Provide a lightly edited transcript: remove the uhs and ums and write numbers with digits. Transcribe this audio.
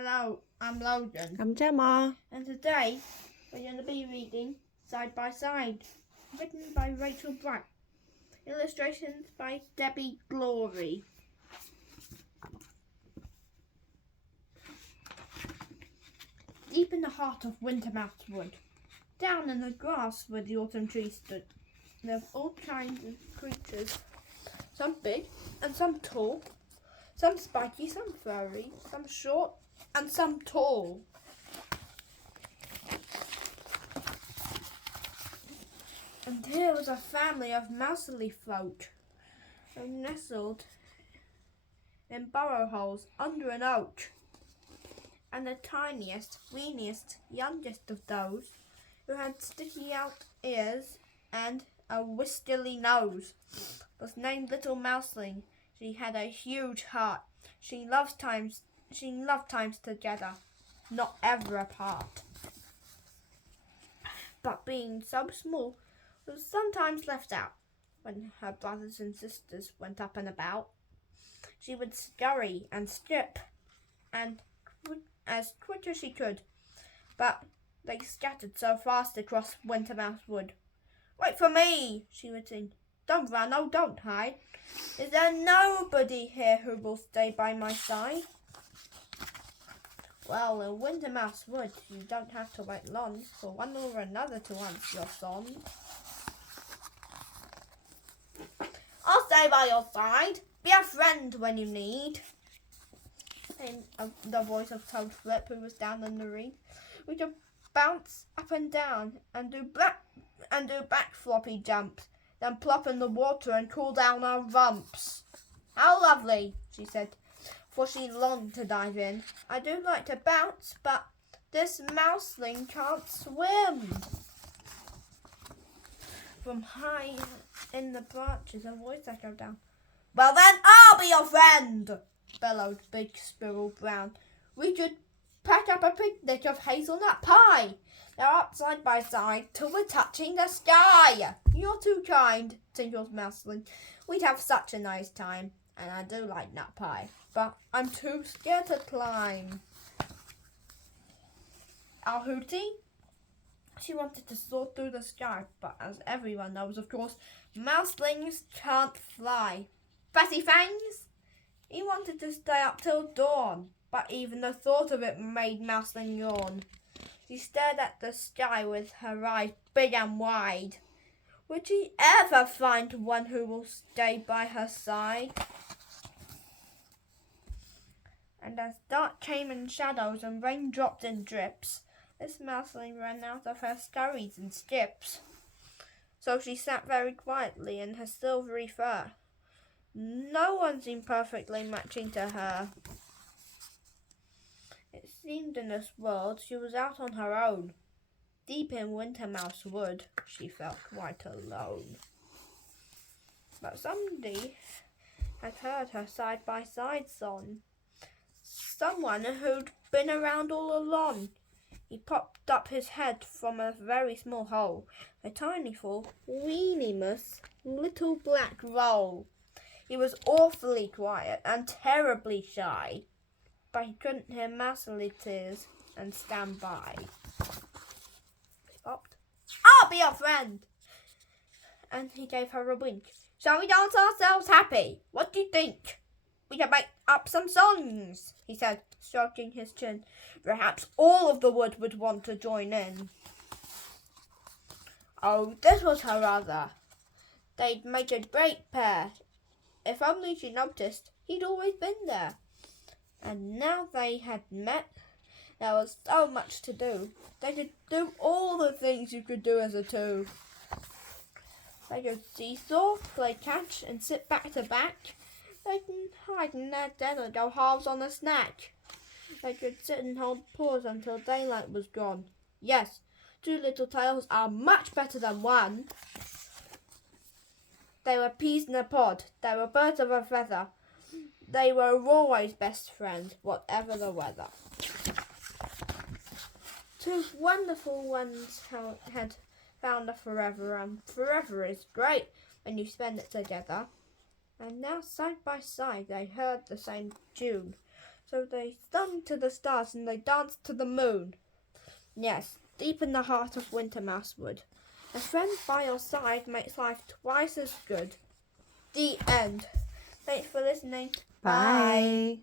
Hello, I'm Logan. I'm Gemma. And today we're going to be reading Side by Side, written by Rachel Bright. Illustrations by Debi Gliori. Deep in the heart of Wintermouse Wood, down in the grass where the autumn trees stood, there were all kinds of creatures, some big and some tall, some spiky, some furry, some short and some tall. And here was a family of mousily folk who nestled in burrow holes under an oak. And the tiniest, weeniest, youngest of those, who had sticky out ears and a wistily nose, was named Little Mouseling. She had a huge heart. She loved times together, not ever apart. But being so small, was sometimes left out when her brothers and sisters went up and about. She would scurry and skip and as quick as she could, but they scattered so fast across Wintermouse Wood. "Wait for me," she would sing. "Don't run, oh don't hide. Is there nobody here who will stay by my side?" Well, in Wintermouse Wood, you don't have to wait long for one or another to answer your song. "I'll stay by your side. Be a friend when you need." In the voice of Toad Flip, who was down in the ring, we could bounce up and down and do back floppy jumps, then plop in the water and cool down our rumps. "How lovely," she said, for she longed to dive in. "I do like to bounce, but this mouseling can't swim." From high in the branches, a voice echoed down. "Well then, I'll be your friend," bellowed Big Squirrel Brown. "We could pack up a picnic of hazelnut pie. Now up side by side till we're touching the sky." "You're too kind," tinkled Mouseling. "We'd have such a nice time, and I do like nut pie, but I'm too scared to climb." Our Hootie, she wanted to soar through the sky, but as everyone knows, of course, mouselings can't fly. Fatty Fangs, he wanted to stay up till dawn, but even the thought of it made Mouseling yawn. She stared at the sky with her eyes big and wide. Would she ever find one who will stay by her side? And as dark came in shadows and rain dropped in drips, this mouseling ran out of her scurries and skips. So she sat very quietly in her silvery fur. No one seemed perfectly matching to her. It seemed in this world she was out on her own. Deep in Wintermouse Wood, she felt quite alone. But somebody had heard her side-by-side song. Someone who'd been around all along. He popped up his head from a very small hole, a tiny full, weeny-muss little black roll. He was awfully quiet and terribly shy, but he couldn't hear mousely tears and stand by. He popped. "I'll be your friend," and he gave her a wink. "Shall we dance ourselves happy? What do you think? We can make up some songs," he said, stroking his chin. "Perhaps all of the wood would want to join in." Oh, this was her other. They'd make a great pair. If only she noticed, he'd always been there. And now they had met, there was so much to do. They could do all the things you could do as a two. They could seesaw, play catch, and sit back to back. They could hide in their den and go halves on a snack. They could sit and hold paws until daylight was gone. Yes, two little tails are much better than one. They were peas in a pod. They were birds of a feather. They were always best friends, whatever the weather. Two wonderful ones had found a forever, and forever is great when you spend it together. And now side by side they heard the same tune, So they sung to the stars and they danced to the moon. Yes, deep in the heart of Winter Mouse Wood. A friend by your side makes life twice as good. The end. Thanks for listening. Bye.